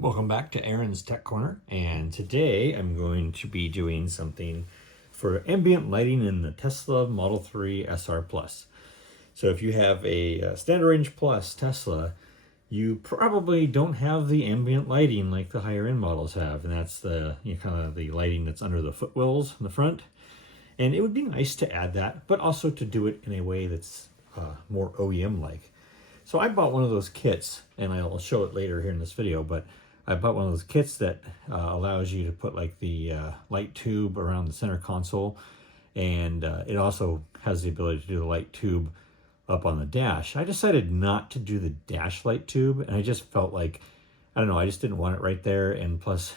Welcome back to Aaron's Tech Corner, and today I'm going to be doing something for ambient lighting in the Tesla Model 3 SR Plus. So if you have a Standard Range Plus Tesla, you probably don't have the ambient lighting like the higher end models have, and that's the kind of the lighting that's under the footwells in the front. And it would be nice to add that, but also to do it in a way that's more OEM-like. So I bought one of those kits, and I'll show it later here in this video, but I bought one of those kits that allows you to put like the light tube around the center console, and it also has the ability to do the light tube up on the dash. I decided not to do the dash light tube, and I just felt like, I don't know, I just didn't want it right there, and plus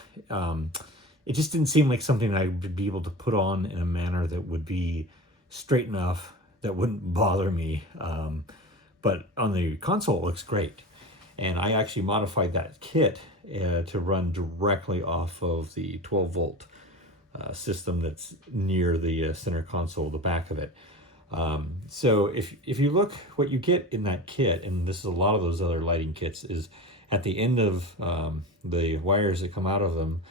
it just didn't seem like something I would be able to put on in a manner that would be straight enough that wouldn't bother me. But on the console, it looks great. And I actually modified that kit to run directly off of the 12 volt system that's near the center console, the back of it. So if you look, what you get in that kit, and this is a lot of those other lighting kits, is at the end of the wires that come out of them,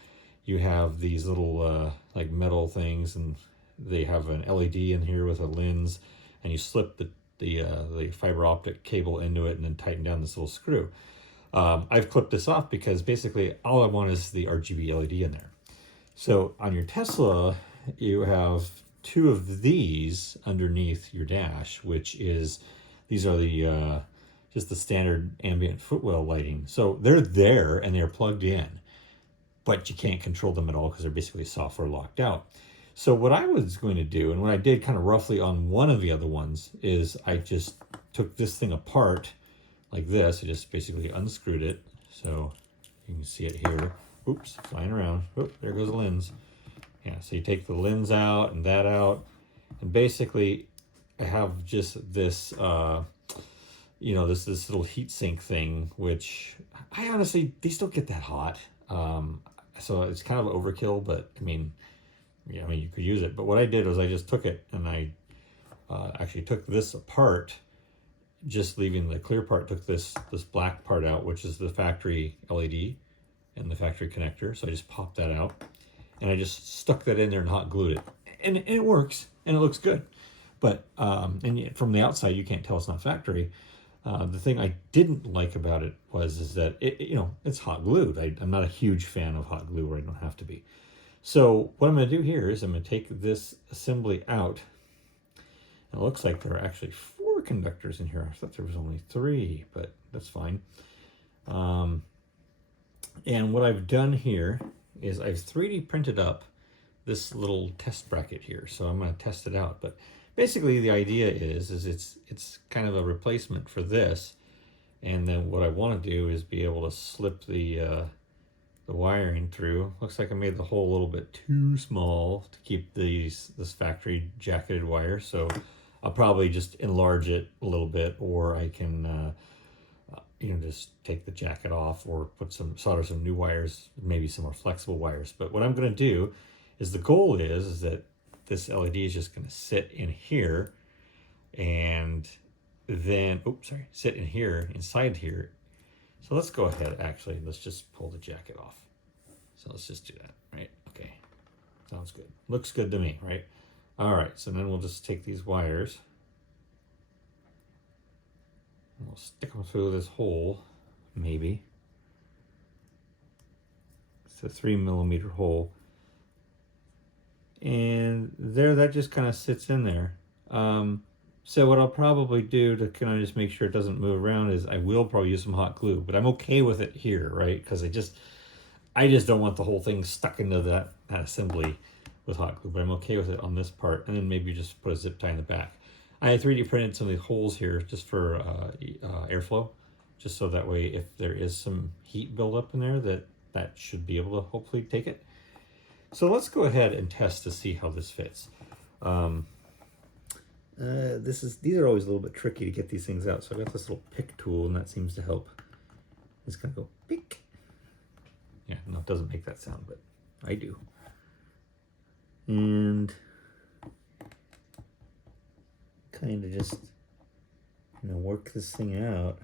you have these little like metal things, and they have an LED in here with a lens, and you slip the fiber optic cable into it and then tighten down this little screw. I've clipped this off because basically all I want is the RGB LED in there. So on your Tesla, you have two of these underneath your dash, which is, these are the just the standard ambient footwell lighting. So they're there and they're plugged in, but you can't control them at all because they're basically software locked out. So what I was going to do, and what I did kind of roughly on one of the other ones, is I just took this thing apart like this. I just basically unscrewed it. So you can see it here. Oops, flying around. Oh, there goes the lens. Yeah, so you take the lens out and that out. And basically I have just this, this little heat sink thing, which I honestly, these don't get that hot. So it's kind of overkill, but I mean, yeah, I mean, you could use it. But what I did was I just took it and I actually took this apart, just leaving the clear part, took this black part out, which is the factory LED and the factory connector. So I just popped that out and I just stuck that in there and hot glued it. And it works and it looks good. But and from the outside, you can't tell it's not factory. The thing I didn't like about it is that it's hot glued. I'm not a huge fan of hot glue where I don't have to be. So what I'm going to do here is I'm going to take this assembly out. And it looks like there are actually 4 conductors in here. I thought there was only 3, but that's fine. And what I've done here is I've 3D printed up this little test bracket here. So I'm going to test it out. But basically the idea is it's kind of a replacement for this. And then what I want to do is be able to slip the wiring through. Looks like I made the hole a little bit too small to keep this factory jacketed wire, so I'll probably just enlarge it a little bit, or I can just take the jacket off or solder some new wires, maybe some more flexible wires. But what I'm going to do is, the goal is that this LED is just going to sit in here, and then sit in here, inside here. So let's go ahead, actually, let's just pull the jacket off. So let's just do that, right? Okay, sounds good. Looks good to me, right? All right, so then we'll just take these wires and we'll stick them through this hole, maybe. It's a 3mm hole. And there, that just kind of sits in there. So what I'll probably do to kind of just make sure it doesn't move around is I will probably use some hot glue, but I'm okay with it here, right? Because I just don't want the whole thing stuck into that assembly with hot glue, but I'm okay with it on this part. And then maybe just put a zip tie in the back. I 3D printed some of these holes here just for airflow, just so that way if there is some heat buildup in there, that should be able to hopefully take it. So let's go ahead and test to see how this fits. These are always a little bit tricky to get these things out. So I got this little pick tool, and that seems to help. It's gonna go pick. Yeah, no, it doesn't make that sound, but I do. And kind of just work this thing out.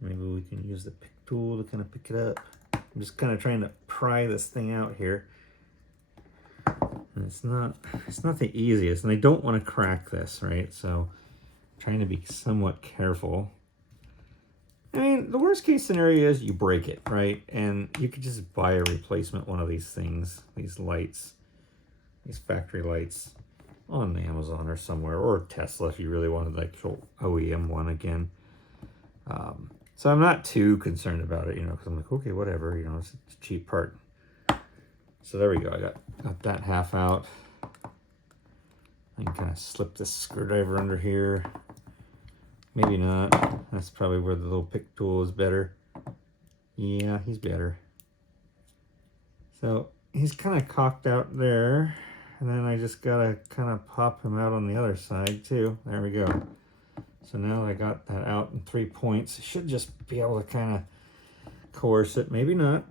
Maybe we can use the pick tool to kind of pick it up. I'm just kind of trying to pry this thing out here. And it's not the easiest, and I don't want to crack this, right? So I'm trying to be somewhat careful. I mean, the worst case scenario is you break it, right? And you could just buy a replacement one of these things, these lights, these factory lights on Amazon or somewhere, or Tesla if you really wanted like OEM one again. So I'm not too concerned about it, you know, because I'm like, okay, whatever, you know, it's a cheap part. So there we go. I got that half out. I can kind of slip this screwdriver under here. Maybe not. That's probably where the little pick tool is better. Yeah, he's better. So he's kind of cocked out there. And then I just gotta kind of pop him out on the other side too. There we go. So now I got that out in 3 points. I should just be able to kind of coerce it. Maybe not.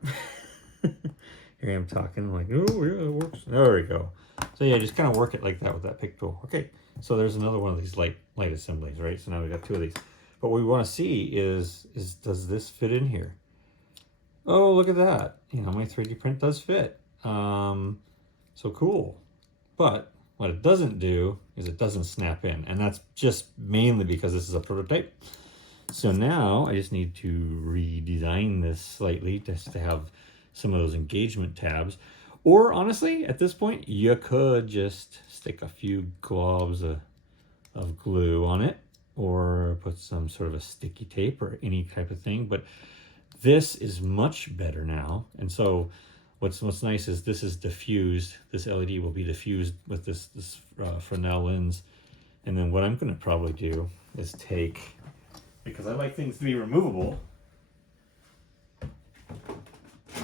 Here I am talking like, oh yeah, it works. There we go. So yeah, just kind of work it like that with that pick tool. Okay, so there's another one of these light assemblies, right? So now we got 2 of these. But what we want to see is does this fit in here? Oh, look at that. You know, my 3D print does fit. So cool. But what it doesn't do is it doesn't snap in. And that's just mainly because this is a prototype. So now I just need to redesign this slightly just to have some of those engagement tabs. Or honestly, at this point, you could just stick a few globs of glue on it, or put some sort of a sticky tape or any type of thing. But this is much better now. And so what's nice is this is diffused. This LED will be diffused with this Fresnel lens. And then what I'm going to probably do is take, because I like things to be removable,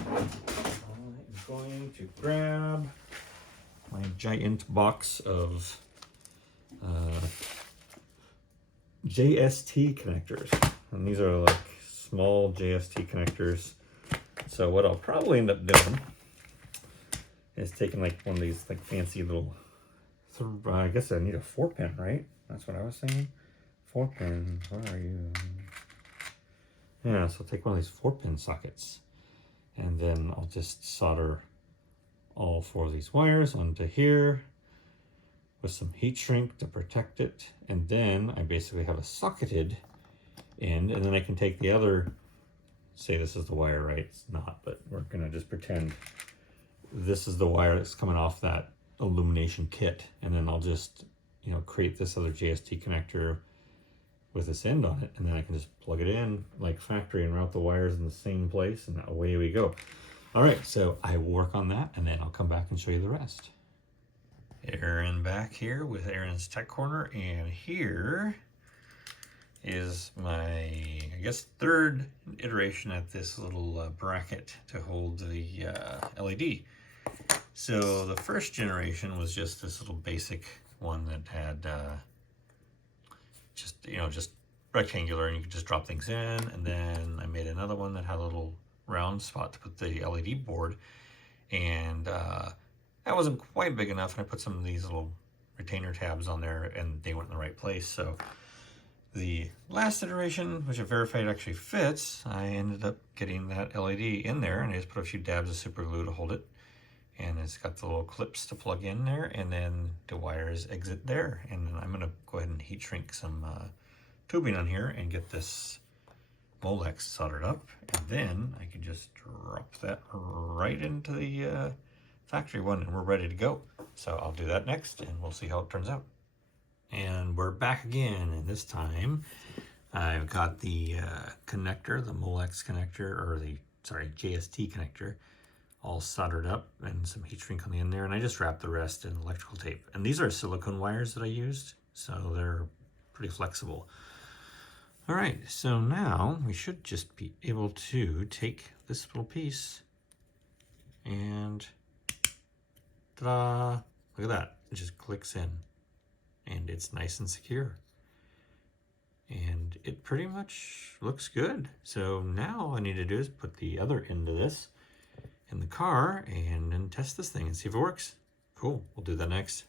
I'm going to grab my giant box of JST connectors. And these are like small JST connectors. So what I'll probably end up doing is taking like one of these like fancy little, I guess I need a 4-pin, right? That's what I was saying. 4-pin, where are you? Yeah, so I'll take one of these 4-pin sockets, and then I'll just solder all 4 of these wires onto here with some heat shrink to protect it. And then I basically have a socketed end, and then I can take the other, say this is the wire, right? It's not, but we're gonna just pretend this is the wire that's coming off that illumination kit. And then I'll just, you know, create this other JST connector with this end on it, and then I can just plug it in like factory and route the wires in the same place, and away we go. All right, so I will work on that, and then I'll come back and show you the rest. Aaron back here with Aaron's Tech Corner, and here is my, I guess, 3rd iteration at this little bracket to hold the LED. So the first generation was just this little basic one that had just rectangular, and you could just drop things in. And then I made another one that had a little round spot to put the LED board, and that wasn't quite big enough, and I put some of these little retainer tabs on there, and they went in the right place. So the last iteration, which I verified actually fits, I ended up getting that LED in there, and I just put a few dabs of super glue to hold it, and it's got the little clips to plug in there, and then the wires exit there. And then I'm going to go ahead and heat shrink some tubing on here and get this Molex soldered up, and then I can just drop that right into the factory one, and we're ready to go. So I'll do that next, and we'll see how it turns out. And we're back again, and this time I've got the connector, the Molex connector, or the, sorry, JST connector, all soldered up, and some heat shrink on the end there, and I just wrapped the rest in electrical tape. And these are silicone wires that I used, so they're pretty flexible. All right, so now we should just be able to take this little piece and ta-da! Look at that, it just clicks in, and it's nice and secure. And it pretty much looks good. So now all I need to do is put the other end of this in the car and then test this thing and see if it works. Cool, we'll do that next.